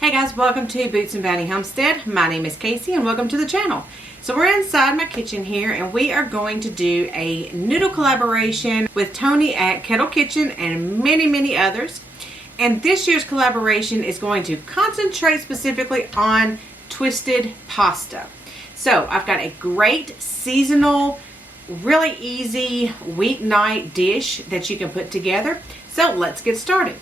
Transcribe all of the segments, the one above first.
Hey guys, welcome to Boots and Bounty Homestead. My name is Casey and welcome to the channel. So we're inside my kitchen here and we are going to do a noodle collaboration with Tony at Kettle Kitchen and many others. And this year's collaboration is going to concentrate specifically on twisted pasta. So I've got a great seasonal, really easy weeknight dish that you can put together. So let's get started.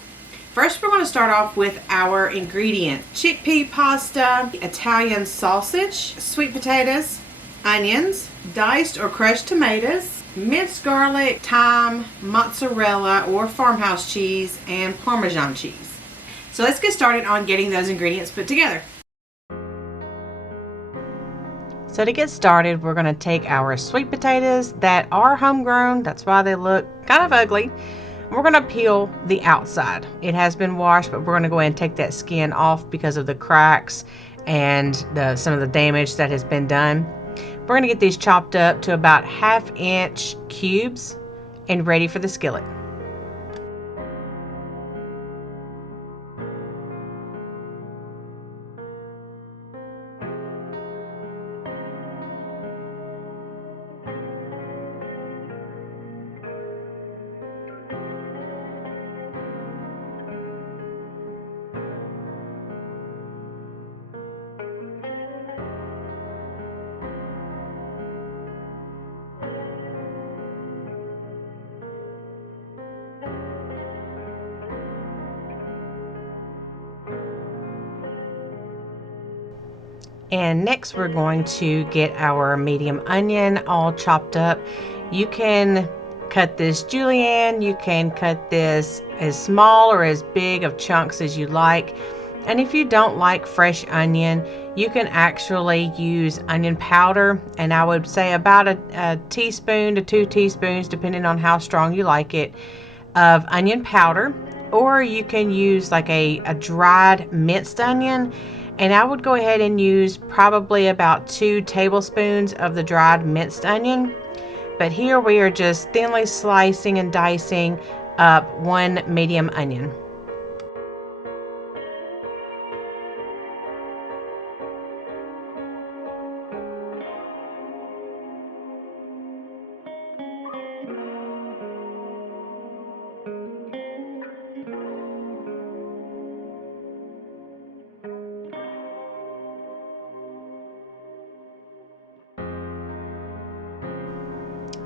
First, we're going to start off with our ingredient: chickpea pasta, Italian sausage, sweet potatoes, onions, diced or crushed tomatoes, minced garlic, thyme, mozzarella or farmhouse cheese, and Parmesan cheese. So let's get started on getting those ingredients put together. So to get started, we're going to take our sweet potatoes that are homegrown. That's why they look kind of ugly. We're going to peel the outside. It has been washed, but we're going to go ahead and take that skin off because of the cracks and some of the damage that has been done. We're going to get these chopped up to about 1/2 inch cubes and ready for the skillet. And next we're going to get our medium onion all chopped up. You can cut this julienne, you can cut this as small or as big of chunks as you like. And if you don't like fresh onion, you can actually use onion powder, and I would say about a teaspoon to 2 teaspoons, depending on how strong you like it, of onion powder. Or you can use like a dried minced onion, and I would go ahead and use probably about 2 tablespoons of the dried minced onion. But here we are just thinly slicing and dicing up 1 medium onion.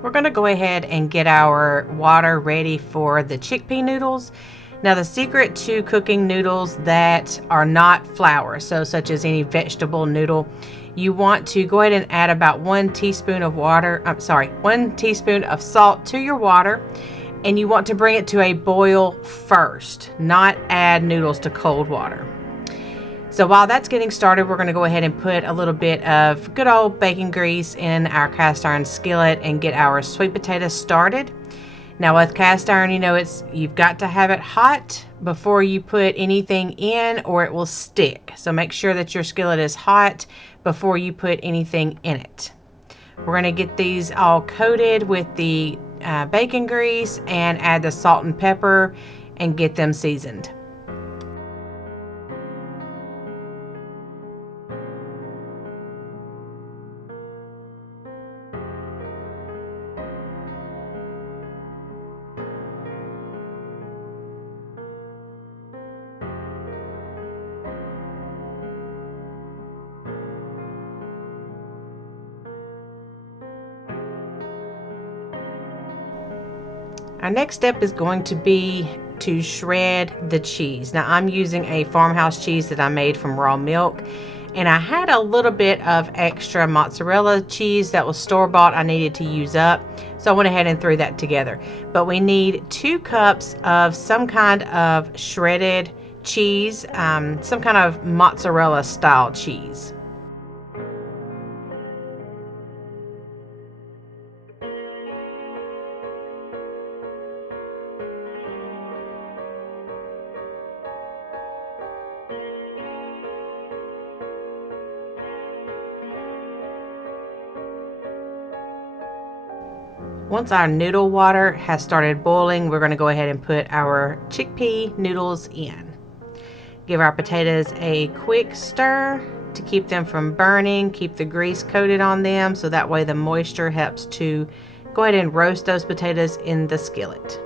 We're going to go ahead and get our water ready for the chickpea noodles. Now, the secret to cooking noodles that are not flour, so such as any vegetable noodle, you want to go ahead and add about 1 teaspoon of 1 teaspoon of salt to your water, and you want to bring it to a boil first, not add noodles to cold water. So while that's getting started, we're going to go ahead and put a little bit of good old bacon grease in our cast iron skillet and get our sweet potatoes started. Now with cast iron, you've got to have it hot before you put anything in or it will stick. So make sure that your skillet is hot before you put anything in it. We're going to get these all coated with the bacon grease and add the salt and pepper and get them seasoned. Our next step is going to be to shred the cheese. Now I'm using a farmhouse cheese that I made from raw milk, and I had a little bit of extra mozzarella cheese that was store-bought I needed to use up, so I went ahead and threw that together. But we need 2 cups of some kind of shredded cheese, some kind of mozzarella style cheese. Once our noodle water has started boiling, we're going to go ahead and put our chickpea noodles in. Give our potatoes a quick stir to keep them from burning, keep the grease coated on them so that way the moisture helps to go ahead and roast those potatoes in the skillet.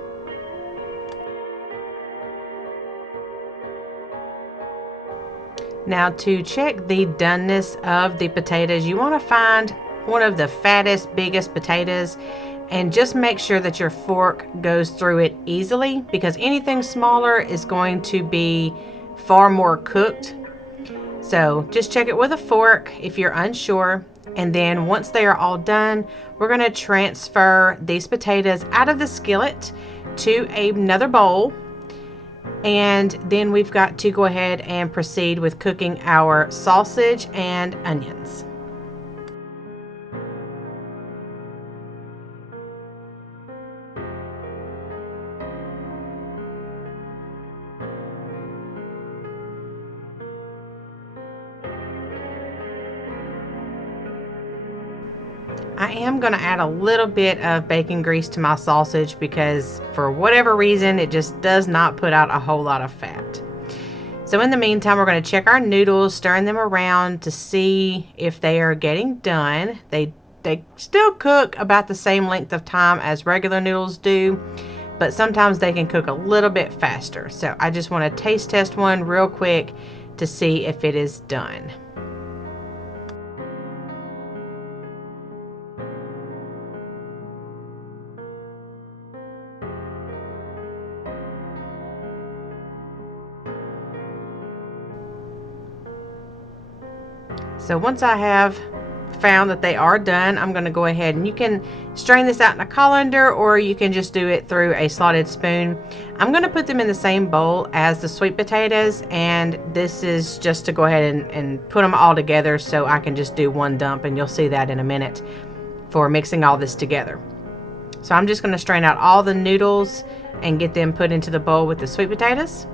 Now to check the doneness of the potatoes, you want to find one of the fattest, biggest potatoes and just make sure that your fork goes through it easily, because anything smaller is going to be far more cooked. So just check it with a fork if you're unsure. And then once they are all done, we're going to transfer these potatoes out of the skillet to another bowl. And then we've got to go ahead and proceed with cooking our sausage and onions. I am going to add a little bit of bacon grease to my sausage because for whatever reason it just does not put out a whole lot of fat. So in the meantime, we're going to check our noodles, stirring them around to see if they are getting done. They still cook about the same length of time as regular noodles do, but sometimes they can cook a little bit faster. So I just want to taste test one real quick to see if it is done. So once I have found that they are done, I'm going to go ahead and you can strain this out in a colander or you can just do it through a slotted spoon. I'm going to put them in the same bowl as the sweet potatoes, and this is just to go ahead and put them all together so I can just do one dump, and you'll see that in a minute for mixing all this together. So I'm just going to strain out all the noodles and get them put into the bowl with the sweet potatoes.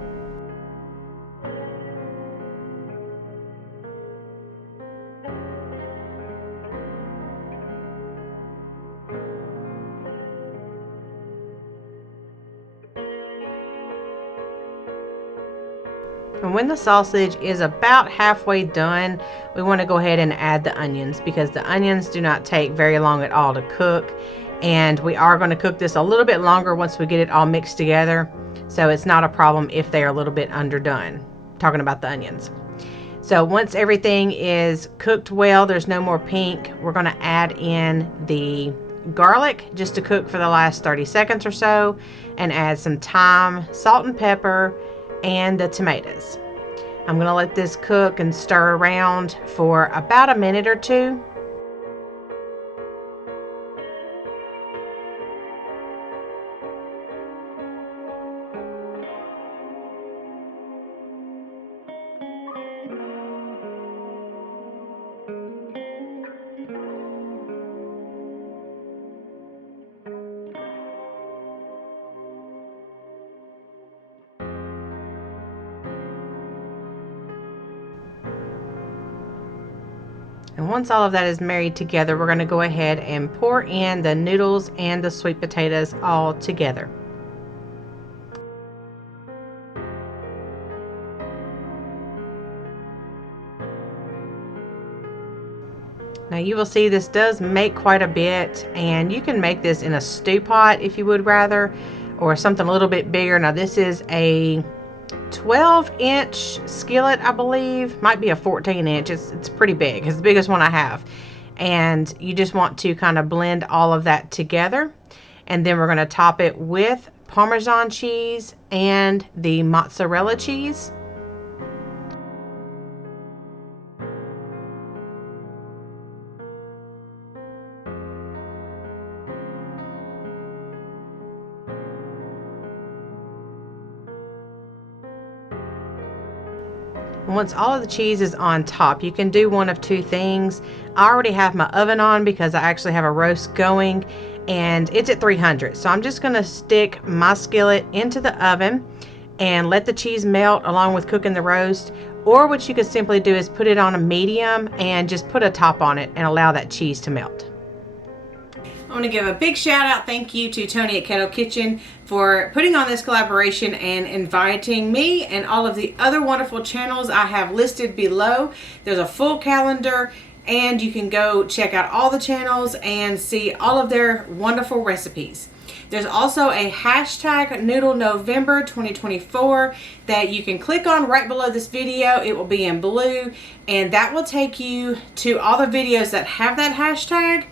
And when the sausage is about halfway done, we want to go ahead and add the onions, because the onions do not take very long at all to cook. And we are going to cook this a little bit longer once we get it all mixed together. So it's not a problem if they are a little bit underdone. Talking about the onions. So once everything is cooked well, there's no more pink, we're going to add in the garlic just to cook for the last 30 seconds or so, and add some thyme, salt and pepper, and the tomatoes. I'm going to let this cook and stir around for about a minute or two. And once all of that is married together, we're going to go ahead and pour in the noodles and the sweet potatoes all together. Now you will see this does make quite a bit, and you can make this in a stew pot if you would rather, or something a little bit bigger. Now this is a 12-inch skillet, I believe. Might be a 14-inch. It's pretty big. It's the biggest one I have. And you just want to kind of blend all of that together. And then we're going to top it with Parmesan cheese and the mozzarella cheese. Once all of the cheese is on top, you can do one of two things. I already have my oven on because I actually have a roast going, and it's at 300. So I'm just going to stick my skillet into the oven and let the cheese melt along with cooking the roast. Or what you could simply do is put it on a medium and just put a top on it and allow that cheese to melt. I want to give a big shout out thank you to Tony at Kettle Kitchen for putting on this collaboration and inviting me and all of the other wonderful channels I have listed below. There's a full calendar and you can go check out all the channels and see all of their wonderful recipes. There's also a hashtag Noodle November 2024 that you can click on right below this video. It will be in blue and that will take you to all the videos that have that hashtag.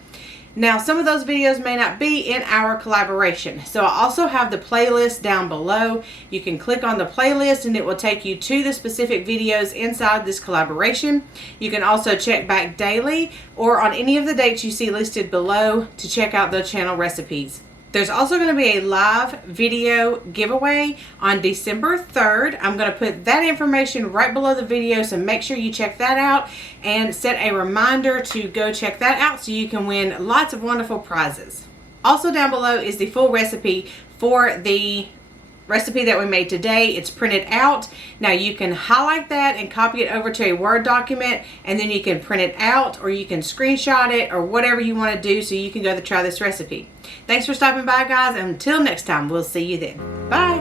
Now, some of those videos may not be in our collaboration. So I also have the playlist down below. You can click on the playlist and it will take you to the specific videos inside this collaboration. You can also check back daily or on any of the dates you see listed below to check out the channel recipes. There's also going to be a live video giveaway on December 3rd. I'm going to put that information right below the video, so make sure you check that out and set a reminder to go check that out so you can win lots of wonderful prizes. Also down below is the full recipe for the recipe that we made today. It's printed out. Now you can highlight that and copy it over to a Word document, and then you can print it out or you can screenshot it or whatever you want to do so you can go to try this recipe. Thanks for stopping by, guys. Until next time, we'll see you then. Bye.